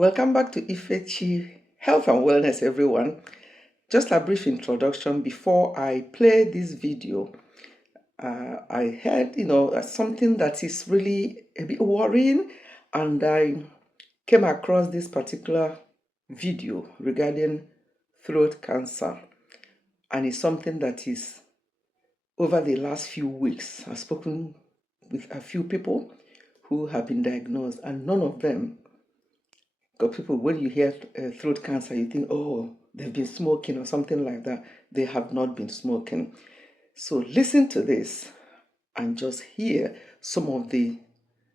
Welcome back to Ifechi Health and Wellness, everyone. Just a brief introduction before I play this video. I heard, something that is really a bit worrying, and I came across this particular video regarding throat cancer, and it's something that is over the last few weeks. I've spoken with a few people who have been diagnosed, and none of them. Because people, when you hear throat cancer, you think, oh, they've been smoking or something like that. They have not been smoking. So listen to this and just hear some of the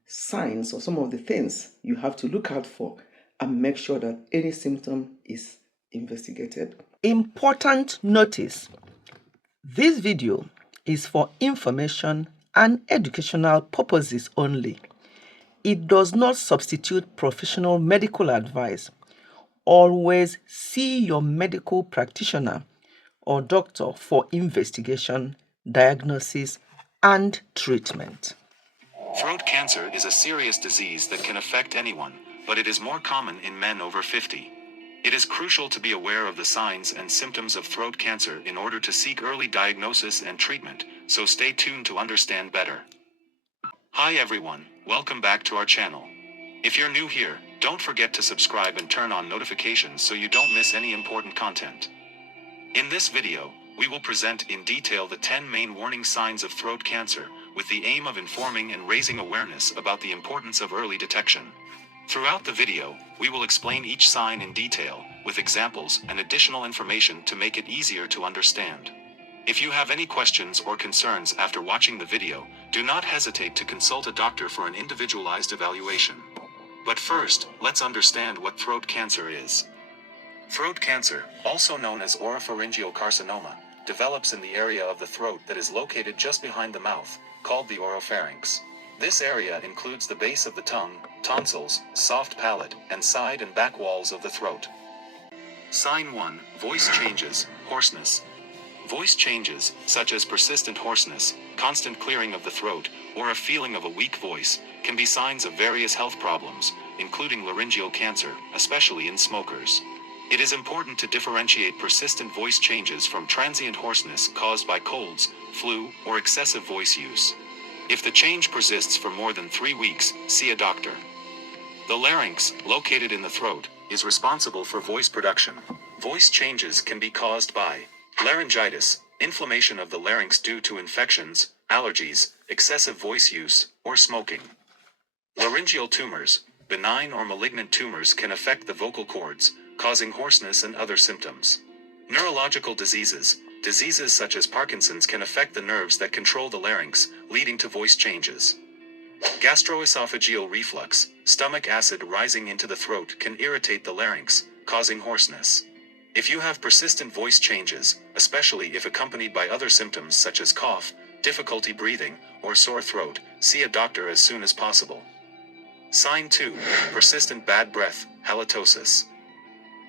signs or some of the things you have to look out for and make sure that any symptom is investigated. Important notice. This video is for information and educational purposes only. It does not substitute professional medical advice. Always see your medical practitioner or doctor for investigation, diagnosis, and treatment. Throat cancer is a serious disease that can affect anyone, but it is more common in men over 50. It is crucial to be aware of the signs and symptoms of throat cancer in order to seek early diagnosis and treatment, so stay tuned to understand better. Hi everyone, welcome back to our channel. If you're new here, don't forget to subscribe and turn on notifications so you don't miss any important content. In this video, we will present in detail the 10 main warning signs of throat cancer, with the aim of informing and raising awareness about the importance of early detection. Throughout the video, we will explain each sign in detail, with examples and additional information to make it easier to understand. If you have any questions or concerns after watching the video, do not hesitate to consult a doctor for an individualized evaluation. But first, let's understand what throat cancer is. Throat cancer, also known as oropharyngeal carcinoma, develops in the area of the throat that is located just behind the mouth, called the oropharynx. This area includes the base of the tongue, tonsils, soft palate, and side and back walls of the throat. Sign 1. Voice changes, hoarseness. Voice changes, such as persistent hoarseness, constant clearing of the throat, or a feeling of a weak voice, can be signs of various health problems, including laryngeal cancer, especially in smokers. It is important to differentiate persistent voice changes from transient hoarseness caused by colds, flu, or excessive voice use. If the change persists for more than 3 weeks, see a doctor. The larynx, located in the throat, is responsible for voice production. Voice changes can be caused by laryngitis, inflammation of the larynx due to infections, allergies, excessive voice use, or smoking. Laryngeal tumors, benign or malignant tumors, can affect the vocal cords, causing hoarseness and other symptoms. Neurological diseases, diseases such as Parkinson's, can affect the nerves that control the larynx, leading to voice changes. Gastroesophageal reflux, stomach acid rising into the throat, can irritate the larynx, causing hoarseness. If you have persistent voice changes, especially if accompanied by other symptoms such as cough, difficulty breathing, or sore throat, see a doctor as soon as possible. Sign 2. Persistent bad breath, halitosis.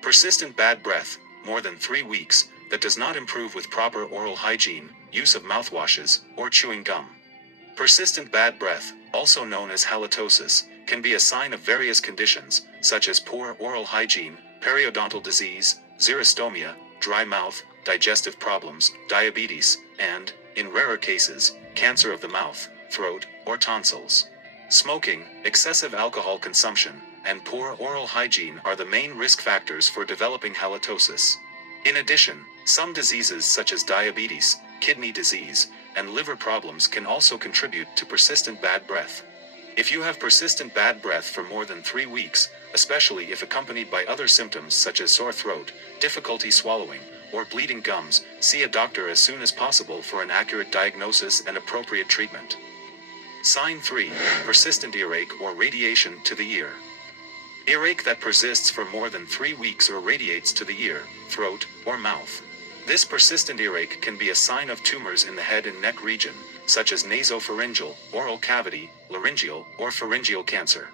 Persistent bad breath, more than 3 weeks, that does not improve with proper oral hygiene, use of mouthwashes, or chewing gum. Persistent bad breath, also known as halitosis, can be a sign of various conditions, such as poor oral hygiene, periodontal disease, xerostomia, dry mouth, digestive problems, diabetes, and, in rarer cases, cancer of the mouth, throat, or tonsils. Smoking, excessive alcohol consumption, and poor oral hygiene are the main risk factors for developing halitosis. In addition, some diseases such as diabetes, kidney disease, and liver problems can also contribute to persistent bad breath. If you have persistent bad breath for more than 3 weeks, especially if accompanied by other symptoms such as sore throat, difficulty swallowing, or bleeding gums, see a doctor as soon as possible for an accurate diagnosis and appropriate treatment. Sign 3. Persistent earache or radiation to the ear. Earache that persists for more than 3 weeks or radiates to the ear, throat, or mouth. This persistent earache can be a sign of tumors in the head and neck region, such as nasopharyngeal, oral cavity, laryngeal, or pharyngeal cancer.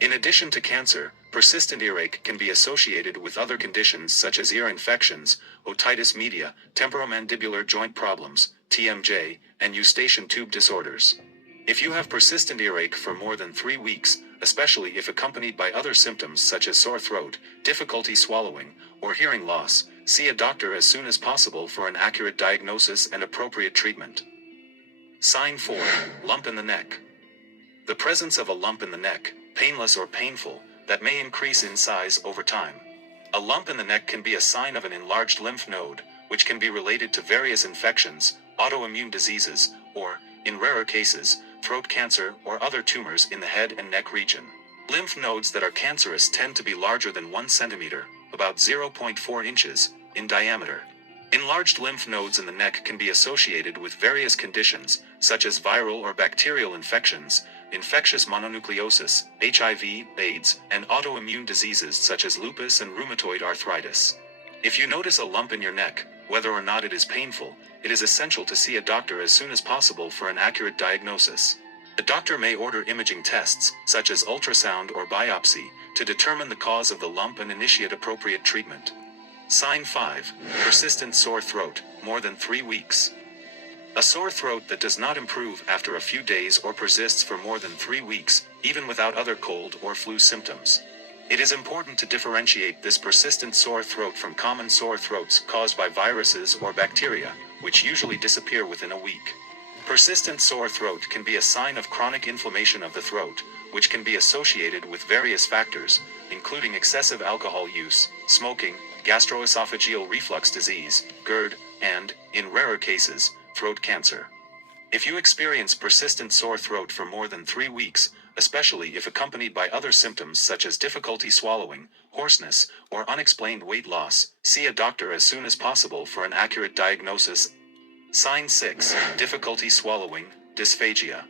In addition to cancer, persistent earache can be associated with other conditions such as ear infections, otitis media, temporomandibular joint problems, TMJ, and eustachian tube disorders. If you have persistent earache for more than 3 weeks, especially if accompanied by other symptoms such as sore throat, difficulty swallowing, or hearing loss. See a doctor as soon as possible for an accurate diagnosis and appropriate treatment. Sign 4. Lump in the neck. The presence of a lump in the neck, painless or painful, that may increase in size over time. A lump in the neck can be a sign of an enlarged lymph node, which can be related to various infections, autoimmune diseases, or, in rarer cases, throat cancer or other tumors in the head and neck region. Lymph nodes that are cancerous tend to be larger than 1 centimeter, about 0.4 inches, in diameter. Enlarged lymph nodes in the neck can be associated with various conditions, such as viral or bacterial infections, infectious mononucleosis, HIV, AIDS, and autoimmune diseases such as lupus and rheumatoid arthritis. If you notice a lump in your neck, whether or not it is painful, it is essential to see a doctor as soon as possible for an accurate diagnosis. The doctor may order imaging tests, such as ultrasound or biopsy, to determine the cause of the lump and initiate appropriate treatment. Sign 5. Persistent sore throat, more than 3 weeks. A sore throat that does not improve after a few days or persists for more than 3 weeks, even without other cold or flu symptoms. It is important to differentiate this persistent sore throat from common sore throats caused by viruses or bacteria, which usually disappear within a week. Persistent sore throat can be a sign of chronic inflammation of the throat, which can be associated with various factors, including excessive alcohol use, smoking, gastroesophageal reflux disease, GERD, and, in rarer cases, throat cancer. If you experience persistent sore throat for more than 3 weeks, especially if accompanied by other symptoms such as difficulty swallowing, hoarseness, or unexplained weight loss, see a doctor as soon as possible for an accurate diagnosis. Sign 6. Difficulty swallowing, dysphagia.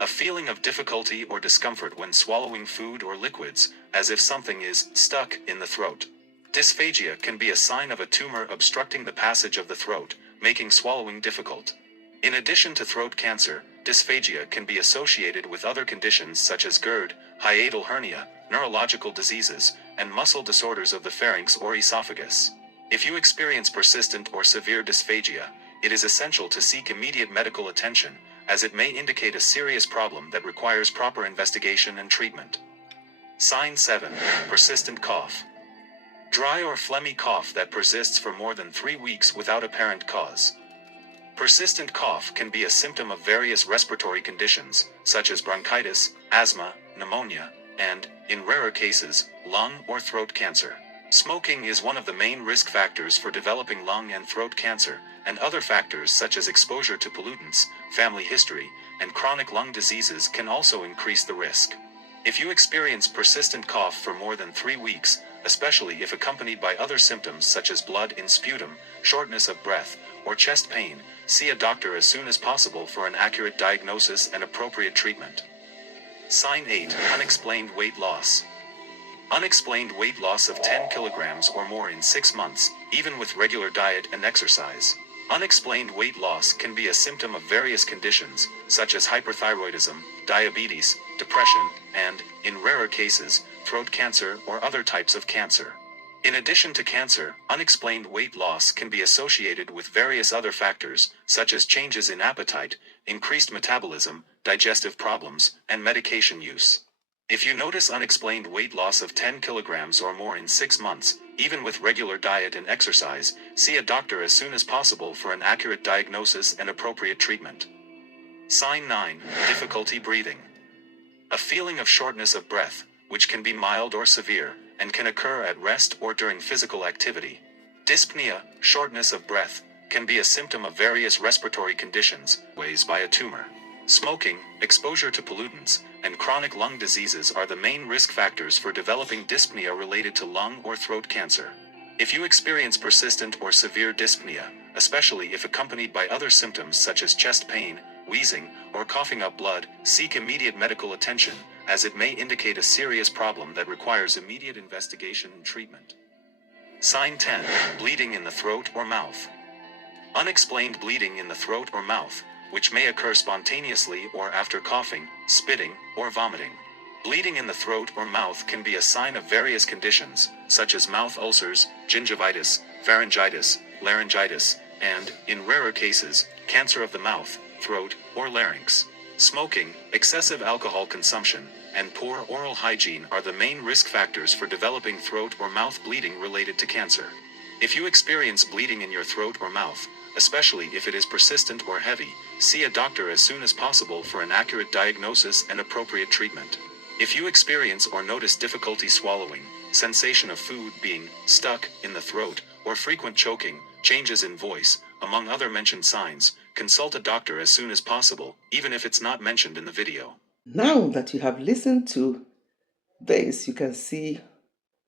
A feeling of difficulty or discomfort when swallowing food or liquids, as if something is stuck in the throat. Dysphagia can be a sign of a tumor obstructing the passage of the throat, making swallowing difficult. In addition to throat cancer, dysphagia can be associated with other conditions such as GERD, hiatal hernia, neurological diseases, and muscle disorders of the pharynx or esophagus. If you experience persistent or severe dysphagia, it is essential to seek immediate medical attention, as it may indicate a serious problem that requires proper investigation and treatment. Sign 7. Persistent cough. Dry or phlegmy cough that persists for more than 3 weeks without apparent cause. Persistent cough can be a symptom of various respiratory conditions, such as bronchitis, asthma, pneumonia, and, in rarer cases, lung or throat cancer. Smoking is one of the main risk factors for developing lung and throat cancer, and other factors such as exposure to pollutants, family history, and chronic lung diseases can also increase the risk. If you experience persistent cough for more than 3 weeks, especially if accompanied by other symptoms such as blood in sputum, shortness of breath, or chest pain, see a doctor as soon as possible for an accurate diagnosis and appropriate treatment. Sign 8. Unexplained weight loss. Unexplained weight loss of 10 kilograms or more in 6 months, even with regular diet and exercise. Unexplained weight loss can be a symptom of various conditions, such as hyperthyroidism, diabetes, depression, and, in rarer cases, throat cancer or other types of cancer. In addition to cancer, unexplained weight loss can be associated with various other factors, such as changes in appetite, increased metabolism, digestive problems, and medication use. If you notice unexplained weight loss of 10 kilograms or more in 6 months, even with regular diet and exercise, see a doctor as soon as possible for an accurate diagnosis and appropriate treatment. Sign 9. Difficulty breathing. A feeling of shortness of breath, which can be mild or severe, and can occur at rest or during physical activity. Dyspnea, shortness of breath, can be a symptom of various respiratory conditions, caused by a tumor. Smoking, exposure to pollutants, and chronic lung diseases are the main risk factors for developing dyspnea related to lung or throat cancer. If you experience persistent or severe dyspnea, especially if accompanied by other symptoms such as chest pain, wheezing, or coughing up blood, seek immediate medical attention, as it may indicate a serious problem that requires immediate investigation and treatment. Sign 10. Bleeding in the throat or mouth. Unexplained bleeding in the throat or mouth, which may occur spontaneously or after coughing, spitting, or vomiting. Bleeding in the throat or mouth can be a sign of various conditions, such as mouth ulcers, gingivitis, pharyngitis, laryngitis, and, in rarer cases, cancer of the mouth, throat, or larynx. Smoking, excessive alcohol consumption, and poor oral hygiene are the main risk factors for developing throat or mouth bleeding related to cancer. If you experience bleeding in your throat or mouth, especially if it is persistent or heavy, see a doctor as soon as possible for an accurate diagnosis and appropriate treatment. If you experience or notice difficulty swallowing, sensation of food being stuck in the throat, or frequent choking, changes in voice, among other mentioned signs, consult a doctor as soon as possible, even if it's not mentioned in the video. Now that you have listened to this, you can see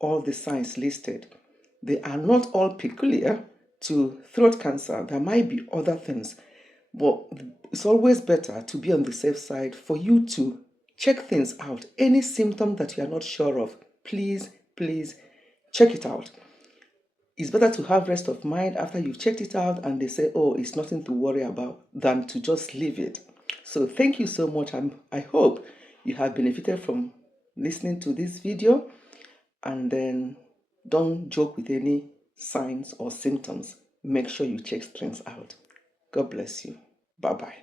all the signs listed. They are not all peculiar to throat cancer. There might be other things, but it's always better to be on the safe side for you to check things out. Any symptom that you are not sure of, please check it out. It's better to have rest of mind after you've checked it out and they say, oh, it's nothing to worry about, than to just leave it. So thank you so much. I hope you have benefited from listening to this video, and then don't joke with any signs or symptoms. Make sure you check things out. God bless you. Bye-bye.